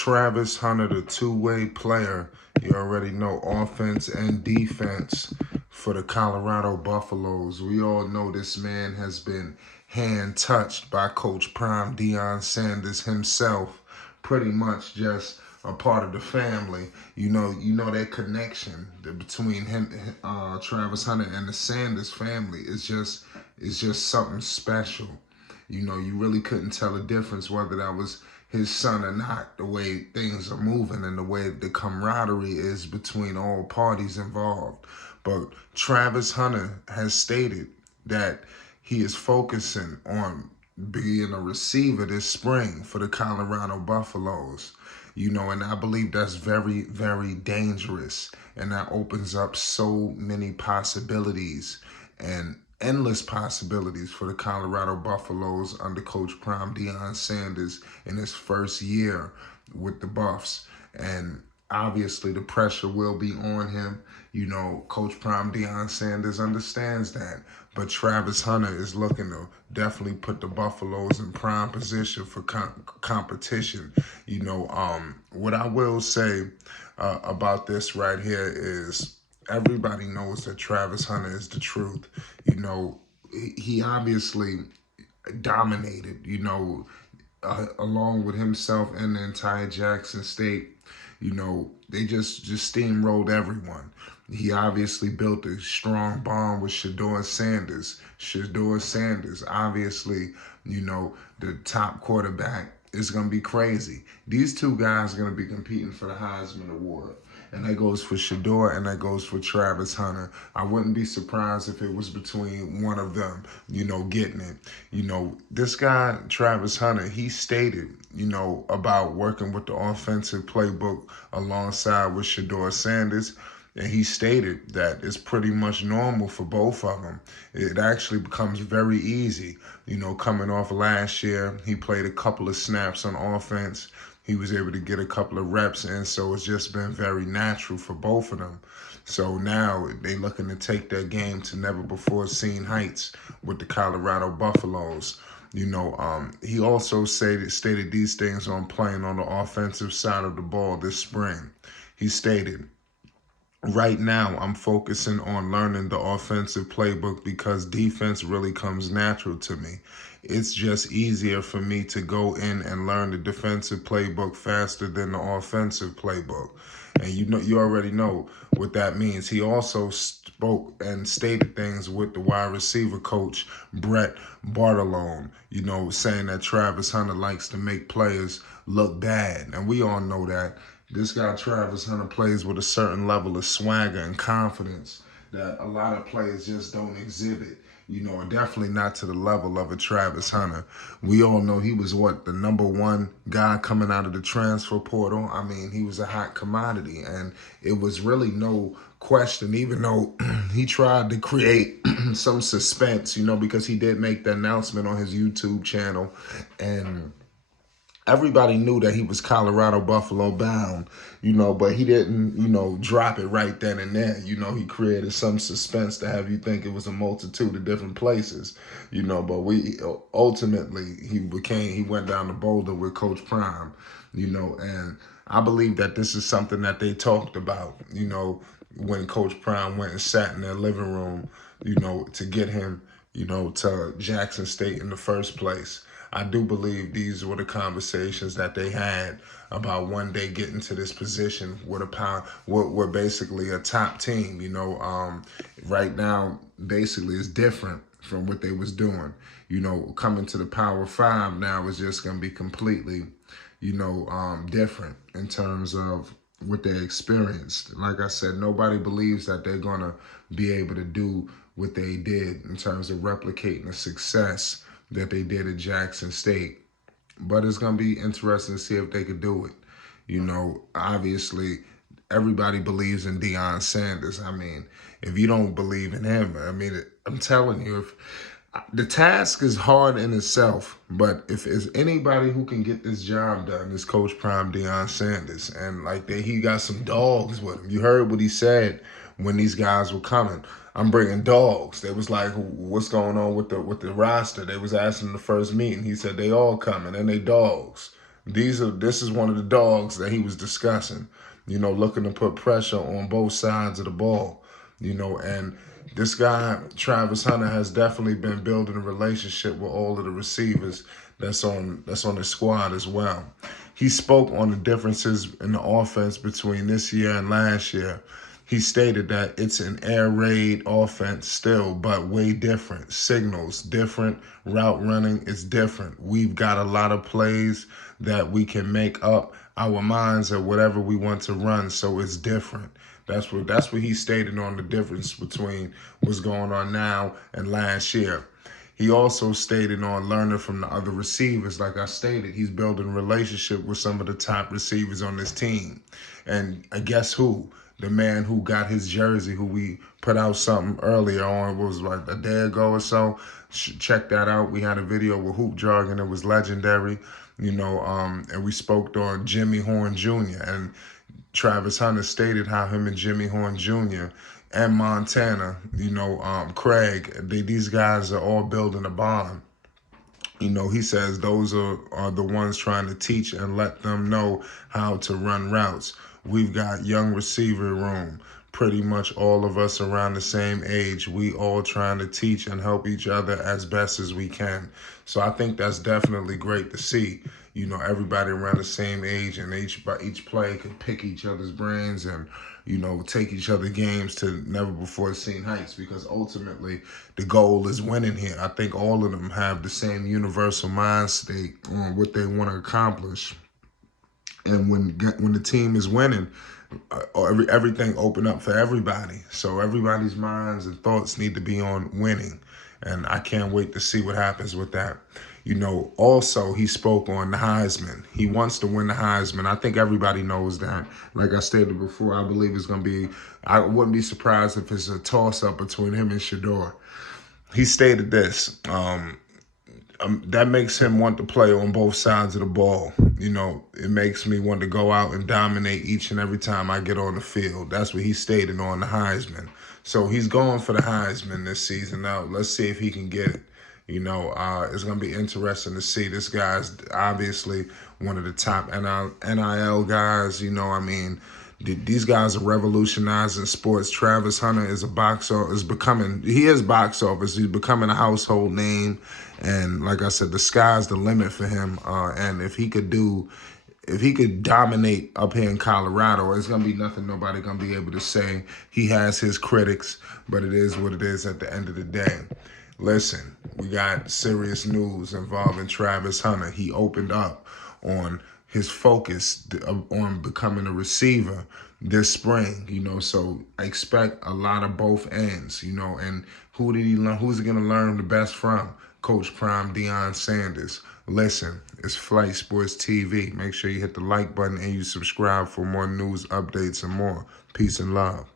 Travis Hunter, the two-way player, you already know, offense and defense for the Colorado Buffaloes. We all know this man has been hand-touched by Coach Prime Deion Sanders himself, pretty much just a part of the family. You know that connection between him, Travis Hunter, and the Sanders family is just something special. You really couldn't tell the difference whether that was his son or not, the way things are moving and the way the camaraderie is between all parties involved. But Travis Hunter has stated that he is focusing on being a receiver this spring for the Colorado Buffaloes. And I believe that's very, very dangerous. And that opens up so many possibilities and endless possibilities for the Colorado Buffaloes under Coach Prime Deion Sanders in his first year with the Buffs. And obviously the pressure will be on him. Coach Prime Deion Sanders understands that. But Travis Hunter is looking to definitely put the Buffaloes in prime position for competition. What I will say about this right here is everybody knows that Travis Hunter is the truth. He obviously dominated, along with himself and the entire Jackson State. They just steamrolled everyone. He obviously built a strong bond with Shedeur Sanders. Shedeur Sanders, obviously, the top quarterback, is going to be crazy. These two guys are going to be competing for the Heisman Award. And that goes for Shedeur and that goes for Travis Hunter. I wouldn't be surprised if it was between one of them, getting it. This guy, Travis Hunter, he stated, about working with the offensive playbook alongside with Shedeur Sanders. And he stated that it's pretty much normal for both of them. It actually becomes very easy. Coming off last year, he played a couple of snaps on offense. He was able to get a couple of reps in, so it's just been very natural for both of them. So now they're looking to take their game to never-before-seen heights with the Colorado Buffaloes. He also stated these things on playing on the offensive side of the ball this spring. He stated, "Right now, I'm focusing on learning the offensive playbook because defense really comes natural to me. It's just easier for me to go in and learn the defensive playbook faster than the offensive playbook." And you already know what that means. He also spoke and stated things with the wide receiver coach, Brett Bartolone, saying that Travis Hunter likes to make players look bad. And we all know that. This guy, Travis Hunter, plays with a certain level of swagger and confidence that a lot of players just don't exhibit. Definitely not to the level of a Travis Hunter. We all know he was the number one guy coming out of the transfer portal. I mean, he was a hot commodity, and it was really no question, even though he tried to create some suspense, because he did make the announcement on his YouTube channel, and everybody knew that he was Colorado Buffalo bound, but he didn't, drop it right then and there. He created some suspense to have you think it was a multitude of different places, but ultimately he went down to Boulder with Coach Prime, and I believe that this is something that they talked about, when Coach Prime went and sat in their living room, to get him, to Jackson State in the first place. I do believe these were the conversations that they had about one day getting to this position with we're basically a top team. Right now, basically, it's different from what they was doing. Coming to the Power 5 now is just going to be completely, different in terms of what they experienced. Like I said, nobody believes that they're going to be able to do what they did in terms of replicating the success that they did at Jackson State. But it's going to be interesting to see if they could do it. Obviously, everybody believes in Deion Sanders. I mean, if you don't believe in him, I'm telling you, if the task is hard in itself, but if there's anybody who can get this job done, it's Coach Prime Deion Sanders. And he got some dogs with him. You heard what he said when these guys were coming. "I'm bringing dogs." They was like, "What's going on with the roster?" They was asking the first meeting. He said, "They all coming and they dogs." This is one of the dogs that he was discussing, looking to put pressure on both sides of the ball, and this guy, Travis Hunter, has definitely been building a relationship with all of the receivers that's on the squad as well. He spoke on the differences in the offense between this year and last year. He stated that it's an air raid offense still, but way different. Signals different. Route running is different. We've got a lot of plays that we can make up our minds at whatever we want to run, so it's different. That's what he stated on the difference between what's going on now and last year. He also stated on learning from the other receivers. Like I stated, he's building a relationship with some of the top receivers on this team. And guess who? The man who got his jersey, who we put out something earlier on, was like a day ago or so. Check that out. We had a video with Hoop Jargon. It was legendary, and we spoke on Jimmy Horn Jr. And Travis Hunter stated how him and Jimmy Horn Jr. and Montana, Craig, these guys are all building a bond. He says those are the ones trying to teach and let them know how to run routes. We've got young receiver room. Pretty much all of us around the same age. We all trying to teach and help each other as best as we can. So I think that's definitely great to see. Everybody around the same age, and each play could pick each other's brains and, take each other games to never before seen heights, because ultimately the goal is winning here. I think all of them have the same universal mind state on what they want to accomplish. And when the team is winning, everything open up for everybody. So everybody's minds and thoughts need to be on winning. And I can't wait to see what happens with that. Also, he spoke on the Heisman. He wants to win the Heisman. I think everybody knows that. Like I stated before, I believe it's going to be, I wouldn't be surprised if it's a toss-up between him and Shador. He stated this, that makes him want to play on both sides of the ball. It makes me want to go out and dominate each and every time I get on the field. That's what he stated on the Heisman. So he's going for the Heisman this season. Now, let's see if he can get it. It's going to be interesting to see. This guy's obviously one of the top NIL guys. These guys are revolutionizing sports. Travis Hunter is box office. He's becoming a household name. And like I said, the sky's the limit for him. And if he could dominate up here in Colorado, it's going to be nothing nobody going to be able to say. He has his critics, but it is what it is at the end of the day. Listen, we got serious news involving Travis Hunter. He opened up on his focus on becoming a receiver this spring, so expect a lot of both ends, and who did he learn? Who's he going to learn the best from? Coach Prime Deion Sanders. Listen, it's Flight Sports TV. Make sure you hit the like button and you subscribe for more news updates and more. Peace and love.